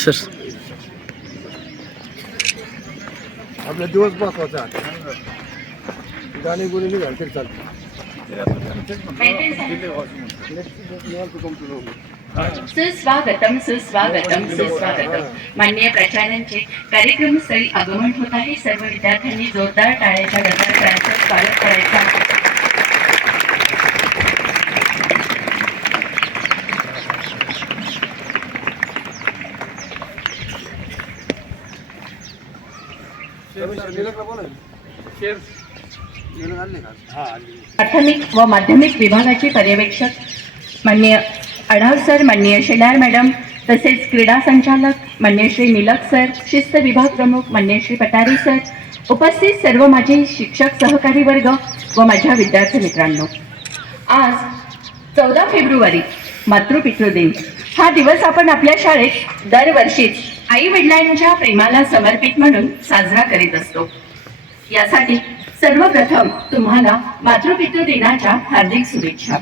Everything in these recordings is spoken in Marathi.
सर. आपला दिवस महत्त्वाचा गाणी गुणी निघाल तरी चालतं. सुस्वागतम सुस्वागतम सुस्वागतम. माननीय प्राचार्यांचे कार्यक्रमस्थळी आगमन होत आहे. सर्व विद्यार्थ्यांनी जोरदार टाळ्याच्या गजराचं स्वागत करायचं प्राथमिक व माध्यमिक विभागाचे पर्यवेक्षक माननीय अढाव सर माननीय शेलार मॅडम तसेच क्रीडा संचालक मान्य श्री निलक सर शिस्त विभाग प्रमुख मान्य श्री पटारी सर उपस्थित सर्व माझे शिक्षक सहकारी वर्ग व माझ्या विद्यार्थी मित्रांनो. आज चौदा फेब्रुवारी मातृपितृ दिन. हा दिवस आपण आपल्या शाळेत दरवर्षीच आई वडिलांच्या प्रेमाला समर्पित म्हणून साजरा करीत असतो. यासाठी सर्वप्रथम तुम्हाला मातृपितृ दिनाच्या हार्दिक शुभेच्छा.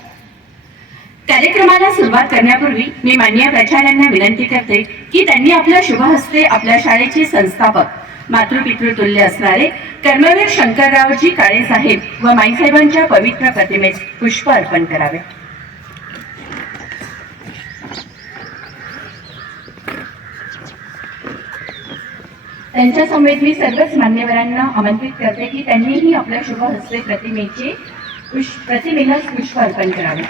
कार्यक्रमाला सुरुवात करण्यापूर्वी मी मान्य प्राचार्यांना विनंती करते की त्यांनी आपल्या शुभ हस्ते आपल्या शाळेचे संस्थापक मातृपितृतुल्य असणारे कर्मवीर शंकररावजी काळे साहेब व माईसाहेबांच्या पवित्र प्रतिमेस पुष्प अर्पण करावे. त्यांच्या समेत मी सर्वच मान्यवरांना आमंत्रित करते की त्यांनीही आपल्या शुभ हस्ते प्रतिमेचे पुष्प प्रतिमेला पुष्प अर्पण करावे.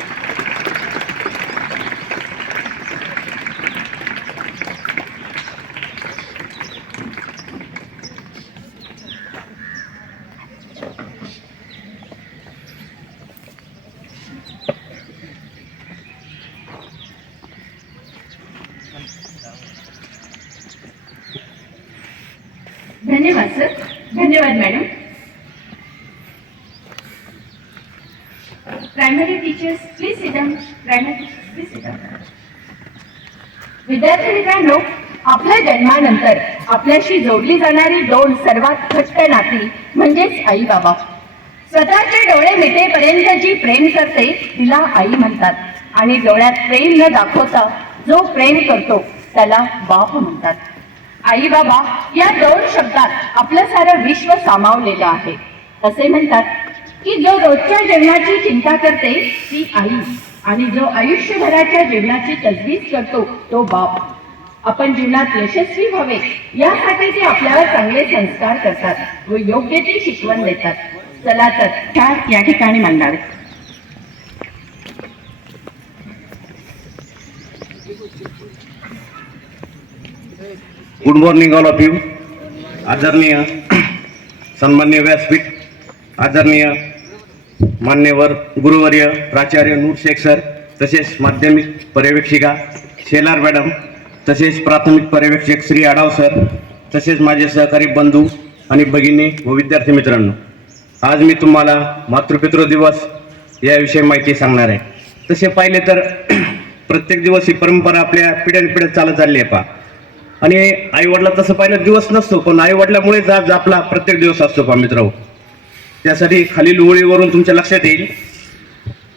धन्यवाद सर धन्यवाद मॅडम प्रायमरी टीचर्स प्लीज सिटम प्रायमरी प्लीज सिट विद्यार्थी मित्रांनो आपल्या जन्मानंतर आपल्याशी जोडली जाणारी दोन सर्वात घट्ट नाती म्हणजेच आई बाबा स्वतःचे डोळे मिटेपर्यंत जी प्रेम करते तिला आई म्हणतात. आणि डोळ्यात प्रेम न दाखवता जो प्रेम करतो त्याला बाप म्हणतात. आई बाबा या दोन शब्दात आपलं सारं विश्व सामावलेलं आहे. असे म्हणतात की जो रोजच्या जेवणाची चिंता करते ती आई. आणि जो आयुष्यभराच्या जीवनाची तजवीज करतो तो बाप. आपण जीवनात यशस्वी व्हावे यासाठी ते आपल्याला चांगले संस्कार करतात व योग्य ती शिकवण देतात. चला तर चार या ठिकाणी मांडावे. Good morning all of you आदरणीय सन्मान्य व्यासपीठ आदरणीय मान्यवर गुरुवर्य प्राचार्य नूर शेख सर तसेच माध्यमिक पर्यवेक्षिका शेलार मॅडम तसेच प्राथमिक पर्यवेक्षक श्री आडाव सर तसेच माझे सहकारी बंधू आणि भगिनी व विद्यार्थी मित्रांनो आज मी तुम्हाला मातृपितृ दिवस याविषयी माहिती सांगणार आहे तसे पाहिले तर प्रत्येक दिवस ही परंपरा आपल्या पिढ्यानपिढ्यात चालत चालली आहे पा आणि आई वडिला तसं पाहिलं दिवस नसतो पण आई वडिलामुळेच आज आपला प्रत्येक दिवस असतो पा मित्र त्यासाठी खालील ओळीवरून तुमच्या लक्षात येईल.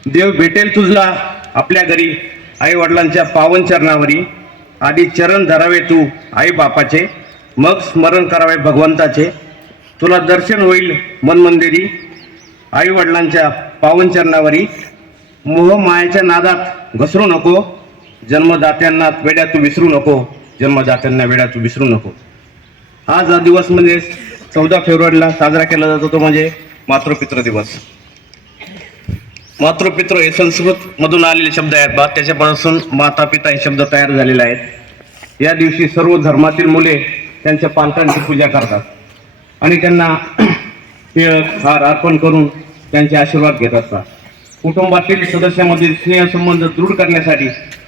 देव भेटेल तुझला आपल्या घरी आई वडिलांच्या पावन चरणावरी. आधी चरण धरावे तू आई बापाचे मग स्मरण करावे भगवंताचे. तुला दर्शन होईल मनमंदिरी आई वडिलांच्या पावन चरणावरी. मोह मायाच्या नादात घसरू नको जन्मदात्यांना वेड्या तू विसरू नको. जन्मदात्यांना वेळात विसरू नको. आज हा दिवस म्हणजे चौदा फेब्रुवारीला साजरा केला जातो तो म्हणजे मातृपित्र दिवस. मातृपित्र हे संस्कृत मधून आलेले शब्द आहेत. बा त्याच्यापासून माता पिता हे शब्द तयार झालेले आहेत. या दिवशी सर्व धर्मातील मुले त्यांच्या पालकांची पूजा करतात आणि त्यांना हार अर्पण करून त्यांचे आशीर्वाद घेत असतात. कुटुंबातील सदस्यामधील स्नेहसंबंध दृढ करण्यासाठी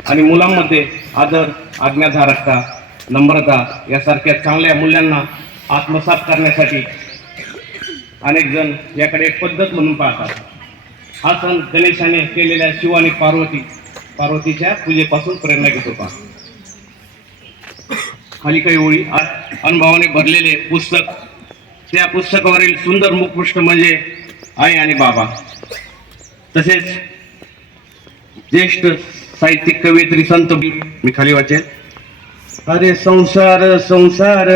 आणि मुलांमध्ये आदर आज्ञाधारकता नम्रता यासारख्या चांगल्या मूल्यांना आत्मसात करण्यासाठी अनेक जण याकडे एक पद्धत म्हणून पाहतात. हा सण गणेशाने केलेल्या शिव आणि पार्वती पार्वतीच्या पूजेपासून प्रेरणा घेत होता. खाली काही ओळी अनुभवाने भरलेले पुस्तक. त्या पुस्तकावरील सुंदर मुखपृष्ठ म्हणजे आई आणि बाबा. तसेच ज्येष्ठ साहित्यिक कवयित्री संत मी. खाली वाचेल अरे संसार संसार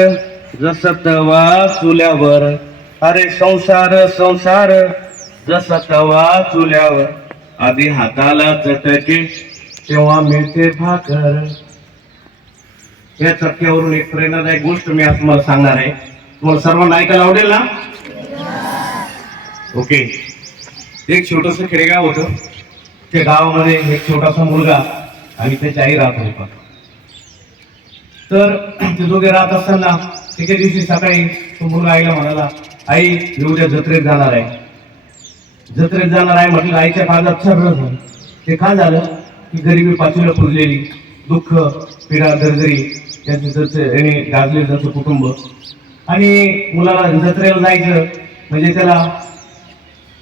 जस तवा चुल्यावर अरे संसार संसार जस तवा चुल्यावर आधी हाताला चटके तेव्हा मिळते भाकर. या चटक्यावरून एक प्रेरणादायक गोष्ट मी आज तुम्हाला सांगणार आहे. तुम्हाला सर्वांना ऐकायला आवडेल ना? ओके. एक छोटस खेडेगाव होतं. त्या गावामध्ये एक छोटासा मुलगा आणि त्याच्या आई राहत होता. तर ते दोघे राहत असताना एके दिवशी सकाळी तो मुलगा आईला म्हणाला आई मी उद्या जत्रेत जाणार आहे. जत्रेत जाणार आहे म्हटलं आईच्या काळजात सरळ झालं. ते का झालं? की गरिबी पाचवीला पुरलेली दुःख पीडा दरदरी त्यांचं जसं याने गाजले त्याचं कुटुंब. आणि मुलाला जत्रेला जायचं म्हणजे त्याला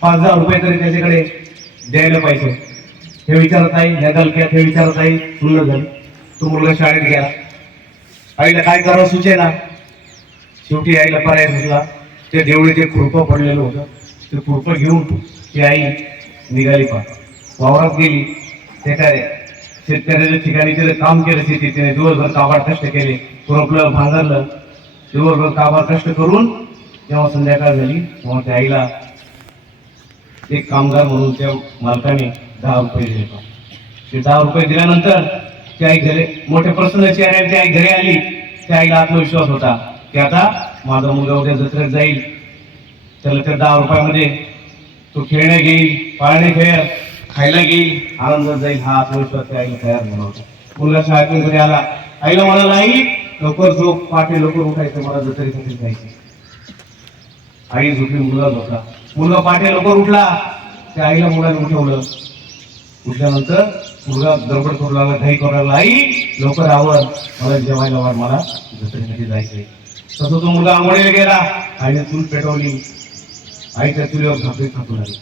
पाच हजार रुपये तरी त्याच्याकडे द्यायला पाहिजे. हे विचारत नाही ह्या दलक्यात हे विचारत नाही. सुंदर झालं तो मुलगा शाळेत गेला आईला काय करावं सुचेना. शेवटी आईला पर्याय सुचला त्या देवळी ते खुरपं पडलेलं होतं. ते खुरपं घेऊन ती आई निघाली पा वावरात गेली. ते काय शेतकऱ्याच्या ठिकाणी तिने काम केलं शेती तिने दिवसभर काबाड कष्ट केले. खुरपलं भांगरलं. दिवसभर काबाड कष्ट करून तेव्हा संध्याकाळ झाली तेव्हा त्या आईला एक कामगार म्हणून त्या मालकाने दहा रुपये दिले ते दहा रुपये दिल्यानंतर त्या आई घरी मोठे प्रसन्न चेहऱ्याने त्या आई घरी आली. त्या आईला आत्मविश्वास होता की आता माझा मुलगा उद्या जत्रेत जाईल. त्याला त्या दहा रुपयामध्ये तो खेळणे घेईल पाळणे खेळ खायला घेईल आनंदात जाईल हा आत्मविश्वास त्या आईला तयार झाला होता. मुलगा शाळेतून घरी आला. आईला म्हणाला आई लवकर झोप पाठी लवकर उठायचं मला जत्रेसाठी जायचं आई झोपली मुलगा झोपला. मुलगा पाठी लवकर उठला. त्या आईला मुलाने उठवलं. उठल्यानंतर मुलगा दरबड करू लागला घाई करू लागला. आई लवकर आवर मला जेवायला वाढ मला जत्रेसाठी जायचंय. तसं तो मुलगा आंघोळीला गेला. आईने चूल पेटवली. आईच्या चुलीवर भाकरी खातून आली.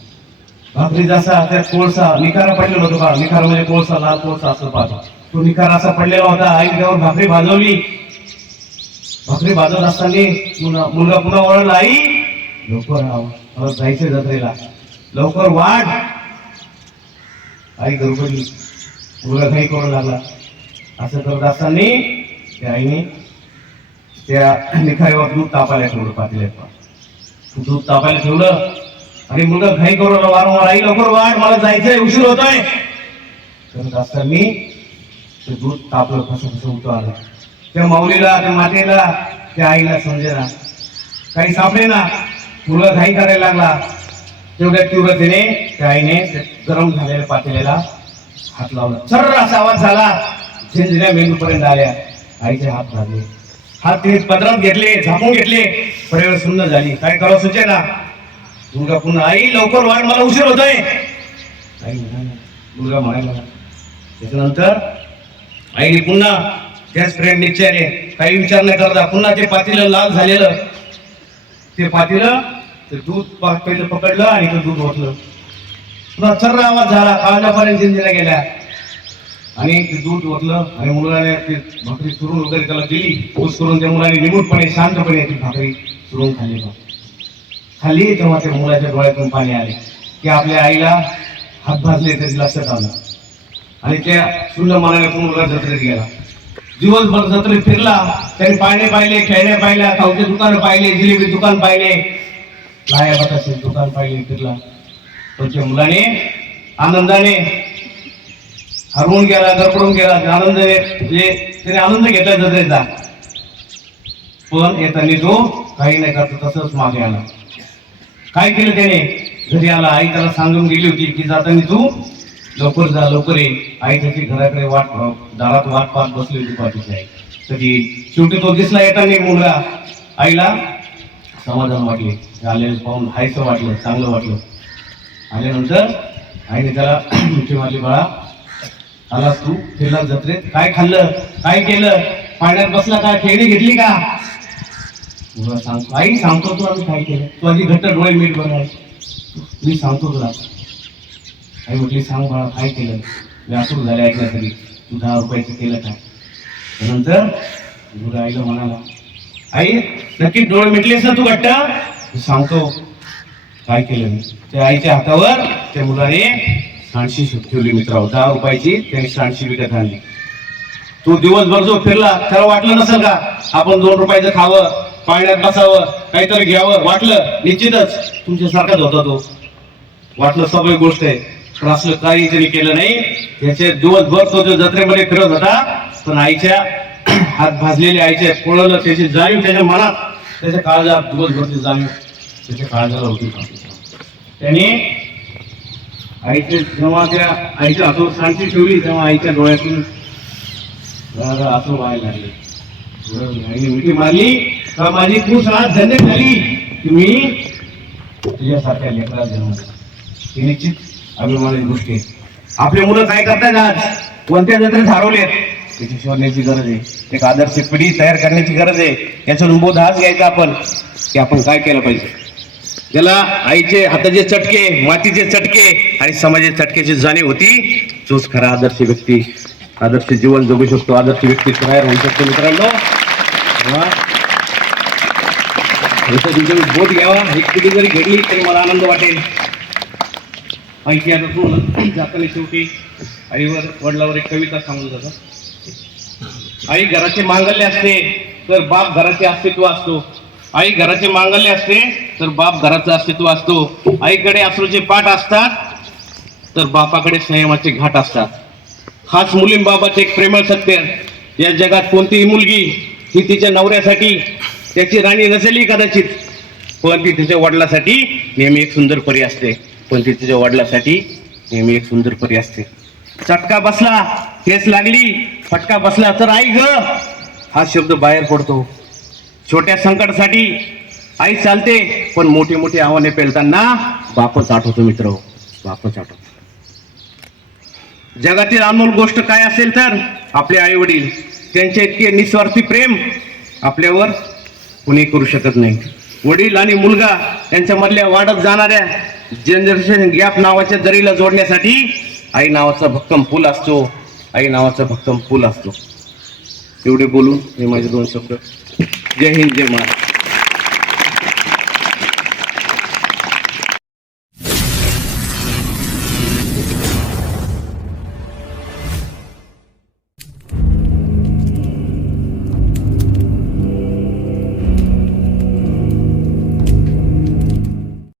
भाकरी जसा त्या कोळसा निखारा पडलेला होतो का निखारा म्हणजे कोळसा लाल कोळसा असं पाहतो तो निखारा असा पडलेला होता. आई त्यावर भाकरी भाजवली. भाकरी भाजवत असताना मुलगा मुलगा पुन्हा ओरडला आई लवकर आव. जायचंय जत्रेला. लवकर वाढ. आई गडबडली मुलगा घाई करू लागला? असं करत असताना त्या आईने त्या निखाऱ्यावर दूध तापायला ठेवलं पातेल्यात दूध तापायला ठेवलं. आणि मुलगा घाई करू वारंवार आई लवकर वाट मला जायचंय उशीर होतोय. करत असताना ते दूध तापलं कसं कसं उतू आलं. त्या माऊलीला त्या मातेला त्या आईला समजेना. काही सापडे ना मुलगा घाई करायला लागला. तेवढ्या तीव्रतेने त्या गरम झालेल्या पातेल्याला हात लावला. सर्र असा आवाज झाला. झिंजण्या मेंदूपर्यंत आल्या. आईचे हात लागले हात तिने पदरात घेतले झापून घेतले. वेळ सुन्न झाली. काय करावं सुचे ना मुलगा पुन्हा आई लवकर वाढ मला उशीर होतोय. आई म्हणाला मुलगा म्हणायला त्याच्यानंतर आईने पुन्हा त्याच फ्रेंड निश्चयाने काही विचार नाही करता पुन्हा ते पातेलं लाल झालेलं. ते पातेलं ते दूध पहिलं पकडलं आणि ते दूध ओतलं. पुन्हा सर्र आवाज झाला काळजापर्यंत जिंजीला गेल्या. आणि ते दूध ओतलं आणि मुलाने ते भाकरी चुरून वगैरे त्याला दिली. पोस करून त्या मुलाने निमूटपणे शांतपणे ती भाकरी चुरून खाल्ली खाल्ली तेव्हा त्या मुलाच्या डोळ्यातून पाणी आले. की आपल्या आईला हात भाजले त्याची लक्षात आलं. आणि त्या शून्य मनाने तो मुलगा जत्रेत गेला. दिवसभर जत्रेत फिरला. त्याने पाळणे पाहिले खेळणे पाहिल्या खाऊचे दुकान पाहिले जिलेबी दुकान पाहिले. लाया असेल दुकान पाहिजे तिला तुमच्या मुलाने आनंदाने हरवून गेला गडबडून गेला आनंदाने म्हणजे त्याने आनंद घेतला जत्रेचा. पण येताना तो काही नाही करतो तसंच मागे आला. काय केलं त्याने? घरी आला आई त्याला सांगून गेली होती की जाताना तू लवकर जा लवकर ये. आई त्याची घराकडे वाट दारात वाट पाहत बसली होती पाठीची आई. तरी शेवटी तो दिसला येताना मुलगा. आईला समाधान वाटले. आलेलं पाहून हायचं वाटलं चांगलं वाटलं. आल्यानंतर आईने त्याला मिठी मारली बाळा आलास तू? फिरला जत्रेत? काय खाल्लं? काय केलं? पाण्यात बसला का? खेळणी घेतली का? मुलगा सांगतो आई सांगतो तुला आम्ही काय केलं. तू आधी घट्ट डोळे मीठ बनवाय मी सांगतो तुला. आई म्हटली सांग बाळा काय केलं? व्यासूर झाले ऐकलं तरी. तू दहा रुपयाचं केलं काय त्यानंतर मुलगा आईला म्हणाला आई नक्की डोळे मिटलेस ना तू घट्ट? सांगतो. काय केलं मी? त्या आईच्या हातावर त्या मुलाने सांडशी ठेवली मित्रांनो दहा रुपयाची त्याने सांडशी विकत आणली. तो दिवसभर जो फिरला त्याला वाटलं नसेल का? आपण दोन रुपयाचं खावं पाण्यात बसावं काहीतरी घ्यावं वाटलं निश्चितच. तुमच्यासारखाच होता तो. वाटलं सगळी गोष्ट आहे. पण असं काही त्यांनी केलं नाही. त्याचे दिवसभर तो जो जत्रेमध्ये फिरत होता पण आईच्या हात भाजलेले आईच्या पोळलं त्याची जाणीव त्याच्या मनात त्याच्या काळजात दिवसभरती जाणीव त्याच्या काळजाला होती त्यांनी आईचे जेव्हा त्या आईच्या हातून सांगती ठेवली तेव्हा आईच्या डोळ्यातून जरा व्हायला लागले. आईने मिठी मारली का माझी खूप आज धन्य झाली की मी तुझ्यासारख्या लेकरात जन्म दिला. ही निश्चित अभिमानाची गोष्ट आहे आपले मुलं काय करतात आज. कोणत्या जत्रेत हरवलेत? त्याची शोधण्याची गरज आहे. एक आदर्श पिढी तयार करण्याची गरज आहे. याचा बोध हाच घ्यायचा आपण. की आपण काय केलं पाहिजे? ज्याला आईचे हाताचे चटके मातीचे चटके आणि समाजाचे चटक्याची जाणीव होती तोच खरा आदर्श व्यक्ती आदर्श जीवन जगू शकतो आदर्श व्यक्ती तयार होऊ शकतो मित्रांनो. बोध घ्यावा. एक पिढी जरी घडली तरी मला आनंद वाटेल. आणखी आता तू जाताना शेवटी आईवर वडिलावर एक कविता सांगून जातात आई घराचे मांगल्य असते तर बाप घराचे अस्तित्व असतो. आई घराचे मांगल्य असते तर बाप घराचं अस्तित्व असतो. आईकडे अश्रूचे पाठ असतात तर बापाकडे संयमाचे घाट असतात. हाच मुलींबाबत एक प्रेमळ सत्य. या जगात कोणतीही मुलगी ही तिच्या नवऱ्यासाठी त्याची राणी नसेली कदाचित पण ती तिच्या वडिलासाठी नेहमी एक सुंदर परी असते. पण ती तिच्या वडिलासाठी नेहमी एक सुंदर परी असते. चटका बसला ठेस लागली फटका बसला तर आई ग. हा शब्द बाहेर पडतो. छोट्या संकटासाठी आई चालते पण मोठी मोठी आव्हाने पेलताना बापच आठवतो मित्र. बापच आठवतो. जगातील अनमोल गोष्ट काय असेल तर आपले आई वडील त्यांचे इतके निस्वार्थी प्रेम आपल्यावर कुणी करू शकत नाही. वडील आणि मुलगा यांच्यामधल्या वाढत जाणाऱ्या जनरेशन गॅप नावाच्या दरीला जोडण्यासाठी आई नावाचा भक्कम पूल असतो. आई नावाचा फक्त पूल असतो. एवढे बोलून हे माझे दोन शब्द. जय हिंद जय महाराज